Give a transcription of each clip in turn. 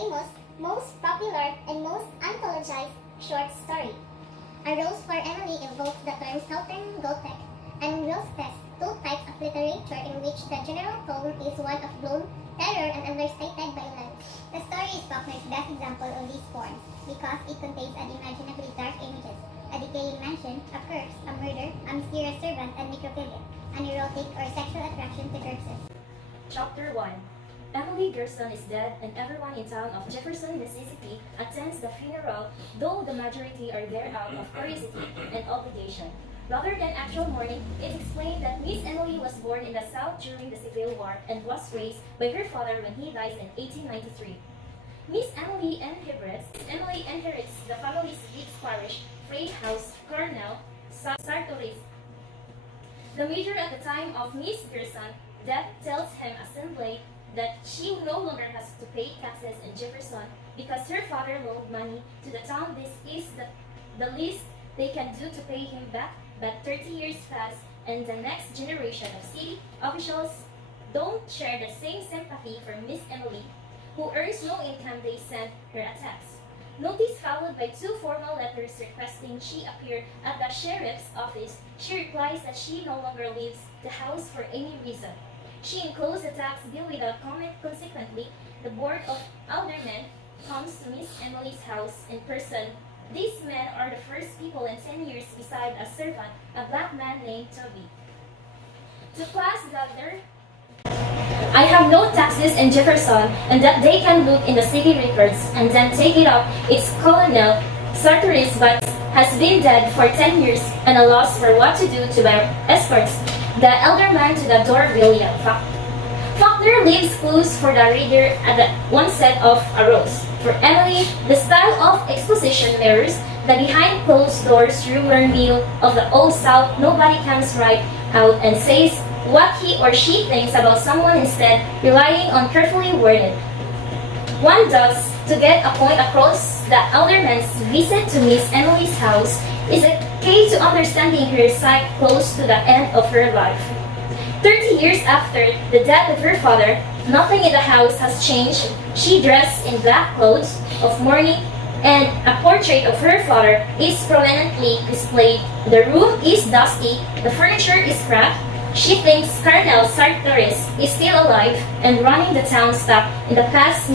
famous, most popular, and most anthologized short story. A Rose for Emily invokes the terms Southern Gothic and Wilstes, two types of literature in which the general tone is one of gloom, terror, and understated violence. The story is Faulkner's best example of these forms because it contains unimaginably dark images, a decaying mansion, a curse, a murder, a mysterious servant, and necrophilia, an erotic or sexual attraction to corpses. Chapter 1. Emily Gerson is dead, and everyone in town of Jefferson, Mississippi attends the funeral, though the majority are there out of curiosity and obligation. Rather than actual mourning, it is explained that Miss Emily was born in the South during the Civil War and was raised by her father when he dies in 1893. Miss Emily inherits the family's Weeks Parish, Freight House, Cornell, Sartoris. The major at the time of Miss Gerson death tells him assembly that she no longer has to pay taxes in Jefferson because her father loaned money to the town. This is the least they can do to pay him back, but 30 years pass and the next generation of city officials don't share the same sympathy for Miss Emily, who earns no income. They send her a tax. Notice followed by 2 formal letters requesting she appear at the sheriff's office. She replies that she no longer leaves the house for any reason. She enclosed the tax bill without comment. Consequently, the Board of Aldermen comes to Miss Emily's house in person. These men are the first people in 10 years beside a servant, a black man named Toby. To class gather, I have no taxes in Jefferson, and that they can look in the city records and then take it up. It's Colonel Sartoris, but has been dead for 10 years and a loss for what to do to my escorts. The elder man to the door, William Faulkner leaves clues for the reader at the one set of a rose. For Emily, the style of exposition mirrors the behind closed doors rumor mill of the Old South. Nobody comes right out and says what he or she thinks about someone, instead relying on carefully worded one does to get a point across. The alderman's visit to Miss Emily's house is a key to understanding her psyche close to the end of her life. 30 years after the death of her father, nothing in the house has changed. She dressed in black clothes of mourning, and a portrait of her father is prominently displayed. The room is dusty, the furniture is cracked. She thinks Colonel Sartoris is still alive and running the town stock. In the past,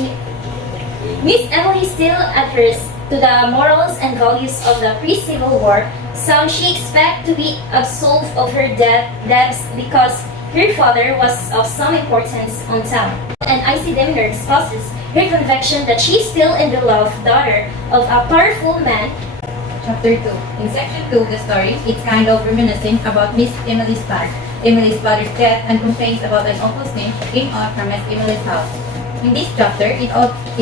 Miss Emily still adheres to the morals and values of the pre-Civil War, so she expects to be absolved of her debts because her father was of some importance on town. An icy demeanor exposes her conviction that she is still in the love daughter of a powerful man. Chapter 2. In section 2 of the story, it's kind of reminiscing about Miss Emily's past, Emily's father's death, and complaints about an uncle's name that came out from Miss Emily's house. In this chapter, it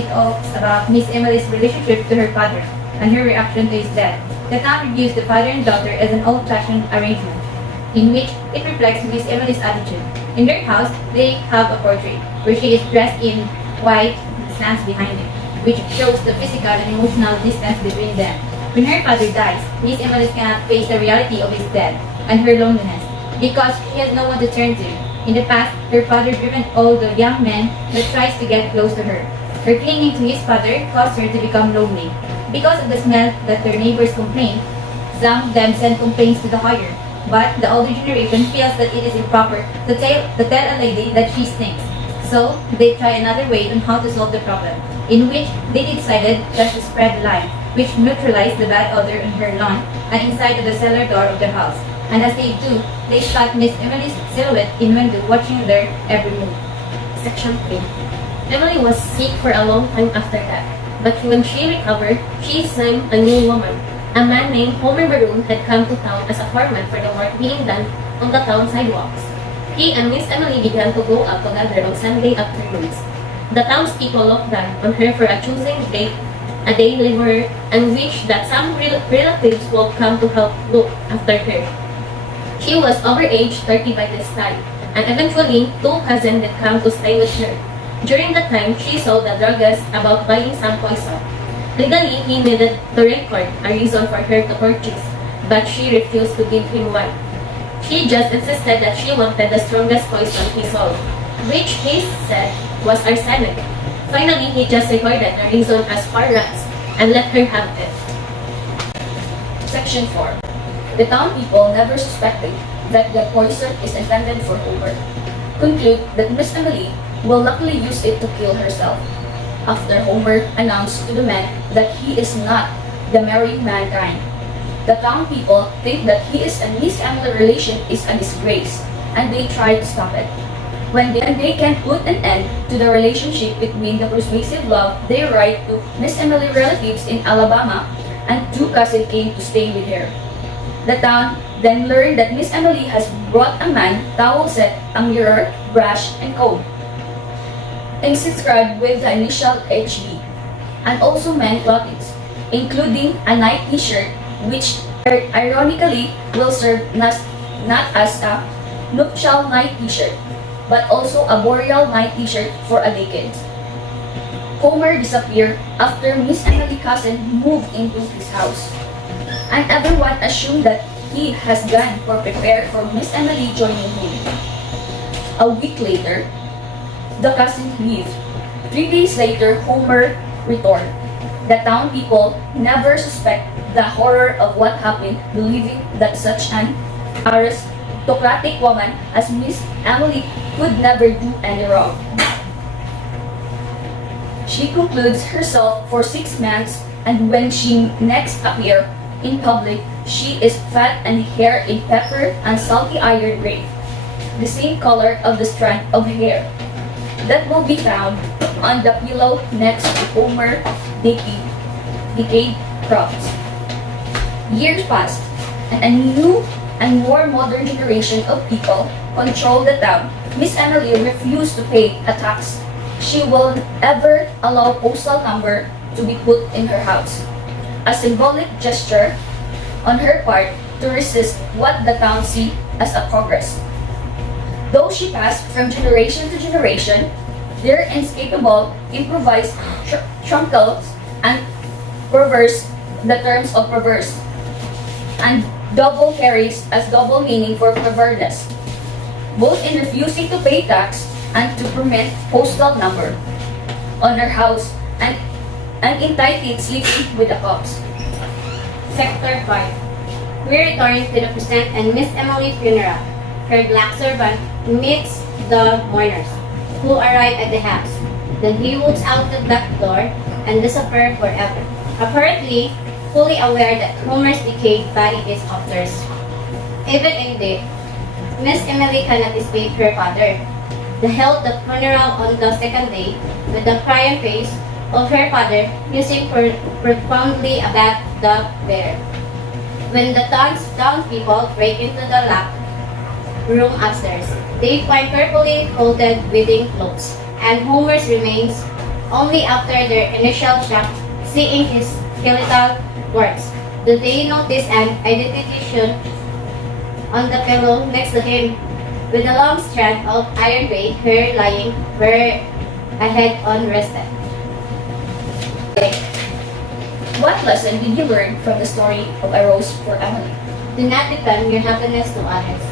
talks about Miss Emily's relationship to her father and her reaction to his death. The town reviews the father and daughter as an old-fashioned arrangement, in which it reflects Miss Emily's attitude. In their house, they have a portrait where she is dressed in white and stands behind it, which shows the physical and emotional distance between them. When her father dies, Miss Emily cannot face the reality of his death and her loneliness because she has no one to turn to. In the past, her father driven all the young men that tries to get close to her. Her clinging to his father caused her to become lonely. Because of the smell that their neighbors complain, some of them send complaints to the higher. But the older generation feels that it is improper to tell a lady that she stinks. So, they try another way on how to solve the problem, in which they decided just to spread lime, which neutralized the bad odor on her lawn and inside of the cellar door of their house. And as they do, they spot Miss Emily's silhouette in window watching their every move. Section 3. Emily was sick for a long time after that, but when she recovered, she sang a new woman. A man named Homer Baroon had come to town as a foreman for the work being done on the town sidewalks. He and Miss Emily began to go out together on Sunday afternoons. The townspeople looked down on her for a choosing date, a day laborer, and wished that some relatives would come to help look after her. She was over age 30 by this time, and eventually 2 cousins had come to stay with her. During that time, she saw the druggist about buying some poison. Legally, he needed to record a reason for her to purchase, but she refused to give him one. She just insisted that she wanted the strongest poison he sold, which he said was arsenic. Finally, he just recorded the reason as far rats and let her have it. Section 4. The town people never suspected that the poison is intended for Homer. Conclude that Miss Emily will luckily use it to kill herself. After Homer announced to the men that he is not the merry mankind. The town people think that he is and Miss Emily relation is a disgrace, and they try to stop it. When they can put an end to the relationship between the persuasive love, they write to Miss Emily relatives in Alabama, and 2 cousins came to stay with her. The town then learned that Miss Emily has brought a man, towel set, a mirror, brush, and comb, inscribed with the initial HB, and also men clothing, including a night t-shirt, which ironically will serve not as a nuptial night t-shirt, but also a boreal night t-shirt for a decade. Homer disappeared after Miss Emily's cousin moved into his house, and everyone assumed that he has gone for prepare for Miss Emily joining him. A week later, the cousin left. 3 days later, Homer returned. The town people never suspect the horror of what happened, believing that such an aristocratic woman as Miss Emily could never do any wrong. She concludes herself for 6 months, and when she next appears in public, she is fat and hair in pepper and salty iron gray, the same color of the strand of hair that will be found on the pillow next to Homer decayed crops. Years passed, and a new and more modern generation of people control the town. Miss Emily refused to pay a tax. She will ever allow postal number to be put in her house, a symbolic gesture on her part to resist what the town see as a progress. Though she passed from generation to generation, their inescapable improvised truncles and perverse, the terms of perverse, and double carries as double meaning for perverseness, both in refusing to pay tax and to permit postal number on her house and entitled sleeping with the cops. Sector 5. We return to the present and Miss Emily's funeral. Her black servant meets the mourners, who arrive at the house. Then he walks out the back door and disappears forever, apparently fully aware that Homer's decayed body is upstairs. Even in death, Miss Emily cannot escape her father. They held the funeral on the second day with the crying face of her father musing profoundly about the bear. When the townspeople break into the locked room upstairs, they find carefully folded wedding clothes and Homer's remains only after their initial shock seeing his skeletal corpse. Do they notice an identification on the pillow next to him with a long strand of iron gray hair lying where a head on rested? What lesson did you learn from the story of A Rose for Emily? Do not depend your happiness to others.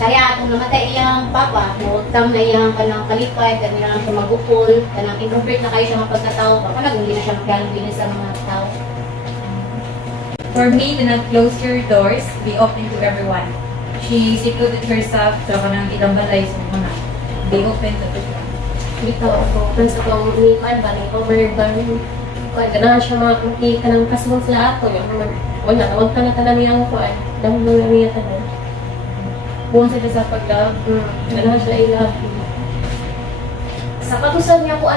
Kaya atong namatay iyang papa, nawagtam na iyang kanang kalipay, kanang siya magupol, kanang introvert na kayo siya mapagkatao, baka hindi na siya magkalubinan sa mga tao. For me, do not close your doors, be open to everyone. She secluded herself sa kanang ilang balay sa mga. Be open to everyone. Dito ako, kung sa kong ni Kwan ba, ni Homer ba, kung ganahan siya makakita ka ng kasmong sila ato, yung wala, huwag ka na tanan niyang Kwan, dahil nung niya tanan. Buwan sila sa pag-love, ganahan siya i-love. Sa pag-usap niya po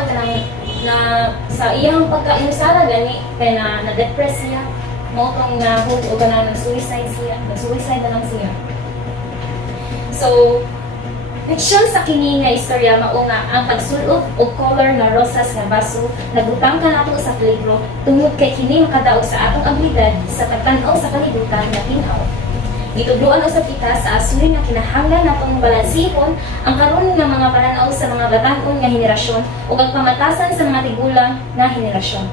na sa iyang pagka-inusara gani kaya na-depress siya mo kung nahug o na nag-suicide na lang siya. So, fiction sa kini nga istorya mao nga ang pagsulod og color na rosas nga baso nagutang ka nato sa peligro tungod kay kini makadaog sa atong abilidad sa pagtan-aw sa kalibutan nga tinaw. Gitudloan usab kita sa asuhin nga kinahanglan natong balansihon ang karon nga mga pananaw sa mga batan-on nga henerasyon ug ang pamatasan sa mga tigulang nga henerasyon.